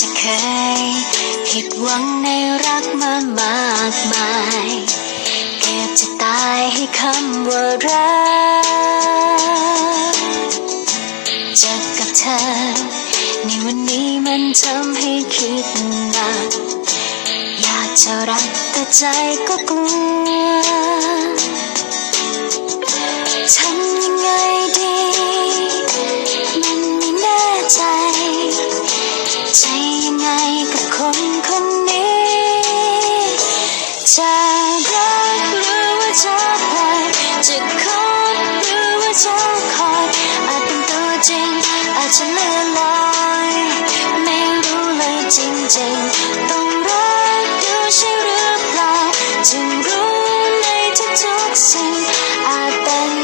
จะเคย ผิดหวังในรักมามากมายเก็บจะตายให้คำว่ารักเจอกับเธอ ในวันนี้มันทำให้คิดหนักอยากจะรักแต่ใจก็กลัว จริง อาจจะเลื่อนลอยไม่รู้เลยจริงๆ ต้องรักดูใช่หรือเปล่าจึงรู้ในทุกๆสิ่งอาจเป็น